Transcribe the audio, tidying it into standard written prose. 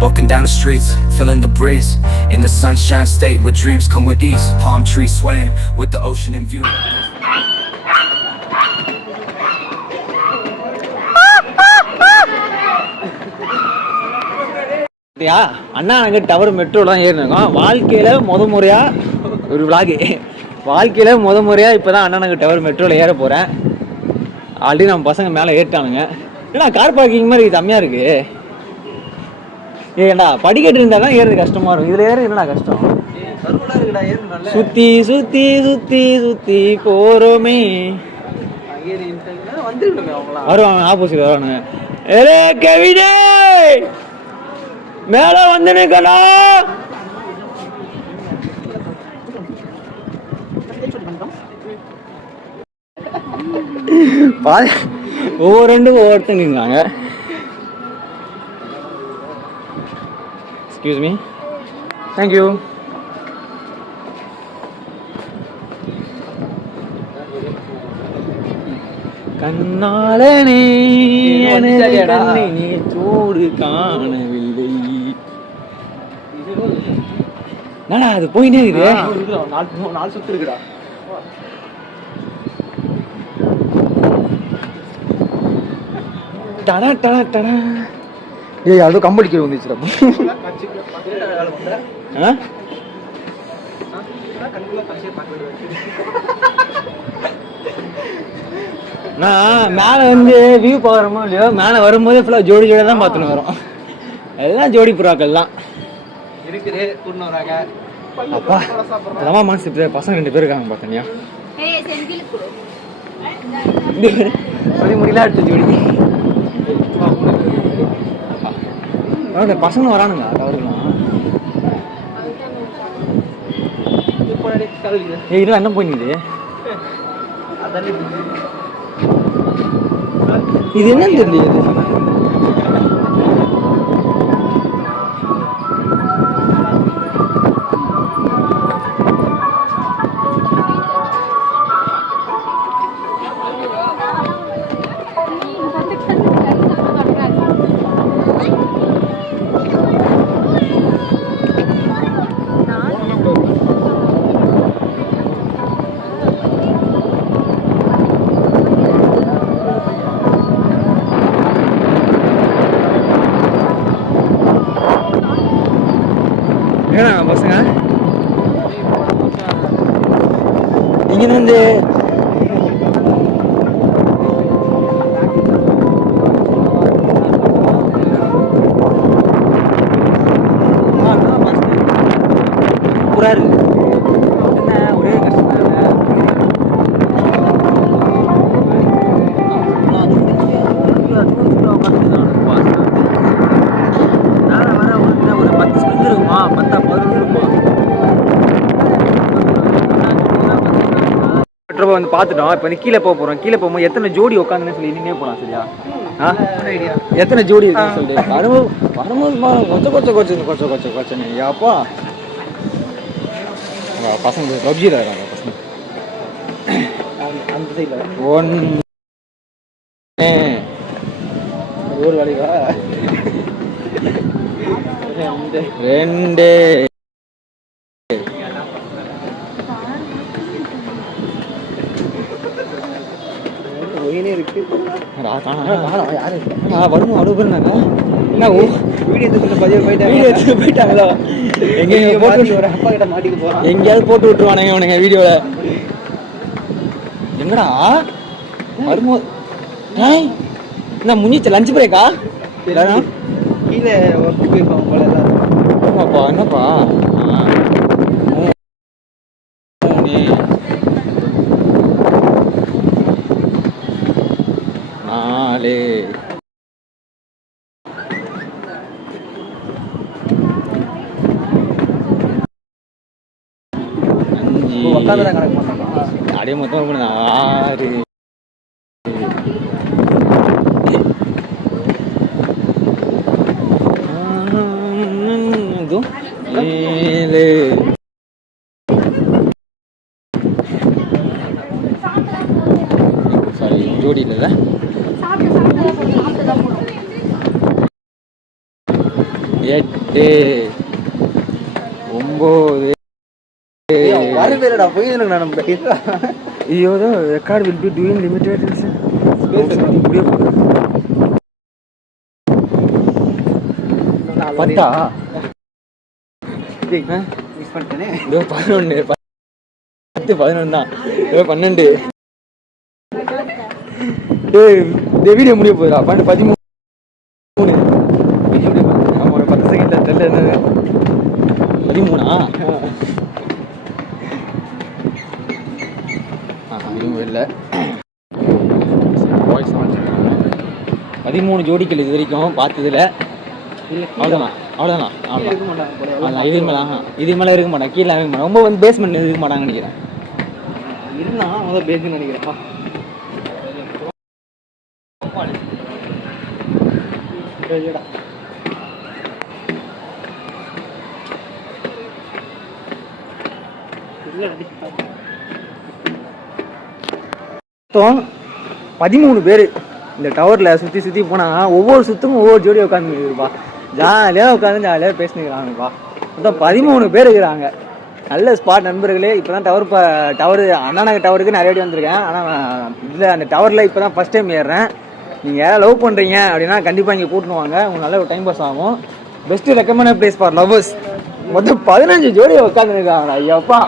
walking down the streets, feeling the breeze. In the sunshine state where dreams come with ease. Palm trees swaying with the ocean in view. Anna Nagar tower மெட்ரோலாம் ஏறினோம். வாழ்க்கையில் ஒரு vlog வாழ்க்கையில் முறையாக இப்போ தான் அண்ணா Nagar tower மெட்ரோவில் ஏற போகிறேன். ஆல்ரெடி நம்ம பசங்க மேலே ஏறிட்டானுங்க. ஏன்னா கார் பார்க்கிங் மாதிரி செம்மையாக இருக்கு. ஏண்டா படிக்கட்டு இருந்தால் தான் ஏறது கஷ்டமாக இருக்கும். இதில் ஏறது என்னடா கஷ்டம்? சுற்றி சுற்றி சுற்றி சுற்றி போகிறோமே வருவாங்க. ஆப்போசிட் வருவானுங்க. ஏலே கவினே மேல வந்து நிக்கணா. ஒவ்வொருத்தங்க நின்னாங்க. Excuse me. தேங்க்யூ. கண்ணாளனே சூடு காணவில்லை. நானா அது போயிட்டே இருக்குது. நாலு சுத்து இருக்குடா. டடா டடா டடா. ஏய் அது கம்பளிக்க வந்துச்சுடா. நான் மேலே வந்து வியூ பார்க்குறோமோ இல்லையோ, மேலே வரும்போது ஃபுல்லாக ஜோடி ஜோடியாக தான் பார்த்துன்னு வரோம். எல்லாம் ஜோடி புறாக்கள் தான் இருக்குது. அப்பா அதமா மனசு பசங்க 2 பேர் இருக்காங்க பார்த்தனியா. முடியல அடுத்த ஜோடி பசங்க வரானுங்க. அவருலாம் இதெல்லாம் என்ன போயிடுது? இது என்னன்னு தெரியல. பசங்க இங்கிருந்து புறாரு என்ன ஒரே கஷ்டம் ஒரு 10 ஸ்பீட் இருக்குமா? 10-15 இருக்குமா? மெட்ரோவை வந்து பார்த்துட்டோம். இப்போ வந்து கீழே போகிறோம். கீழே போகும்போது எத்தனை ஜோடி உட்காந்துன்னு சொல்லி நின்னே போகலாம். சரியா? எத்தனை ஜோடி இருக்குன்னு சொல்லி வரும்போது கொச்சன்னு யாப்பா பசங்க பப்ஜியில் இருக்காங்க. பசங்க அந்த சைடில் ஒரு வேலைவா 2 இருக்கு. வருமா அவ்வளோ பேருனாங்க. என்ன போயிட்டாங்களோ? எங்கேயாவது போட்டு விட்டுருவானுங்க அவனுங்க வீடியோவில். எங்கடா வரும்போது என்ன முன்னிச்சு லஞ்ச் பிரேக்கா? கீழே ஒர்க் போயிருப்பாங்க போல எல்லாரும். ஆமாப்பா. என்னப்பா நாளே அப்படியே மொத்தம் 6 7 சாரி ஜோடி இல்லைல்ல. 8 9 வரவேலடா போய் எனக்கு நம்ம ஐயோ record will be doing limited முடிய பத்தா மிஸ் பண்ணிட்டேனே. இதோ 11 10 11 தான் இதோ 12 இந்த வீடியோ முடிய போகுதா 13 ஆமா 10 செகண்ட் தெரியல என்னது 13ஆ இதுவும் இல்லை 13 ஜோடிகள் இது வரைக்கும் பார்த்ததுல அவ்வளோதான் இது மேலே இருக்க மாட்டாங்க கீழே இருக்க மாட்டாங்க ரொம்ப வந்து பேஸ்மெண்ட் இருக்க மாட்டாங்கன்னு நினைக்கிறேன் இருந்தா அவன் பேசுன்னு நினைக்கிறேன். மொத்தம் 13 பேர் இந்த டவரில் சுற்றி போனால் ஒவ்வொரு சுத்தமும் ஒவ்வொரு ஜோடியை உட்காந்துருப்பா ஜாலியாக உட்காந்து ஜாலியாக பேசினுக்கிறாங்கப்பா மொத்தம் 13 பேர் இருக்கிறாங்க. நல்ல ஸ்பாட் நண்பர்களே. இப்போ தான் டவரு அண்ணா நகர் டவருக்கு நிறைய வாட்டி வந்திருக்கேன். ஆனால் இதில் அந்த டவரில் இப்போ தான் ஃபஸ்ட் டைம் ஏறுறேன். நீங்கள் யாராவது லவ் பண்ணுறீங்க அப்படின்னா கண்டிப்பாக இங்கே கூட்டின்னு வாங்க, உங்களுக்கு நல்ல ஒரு டைம் பாஸ் ஆகும். Best recommended place for lovers. மொத்தம் 15 ஜோடியை உட்காந்துருக்காங்கடா ஐயாப்பா.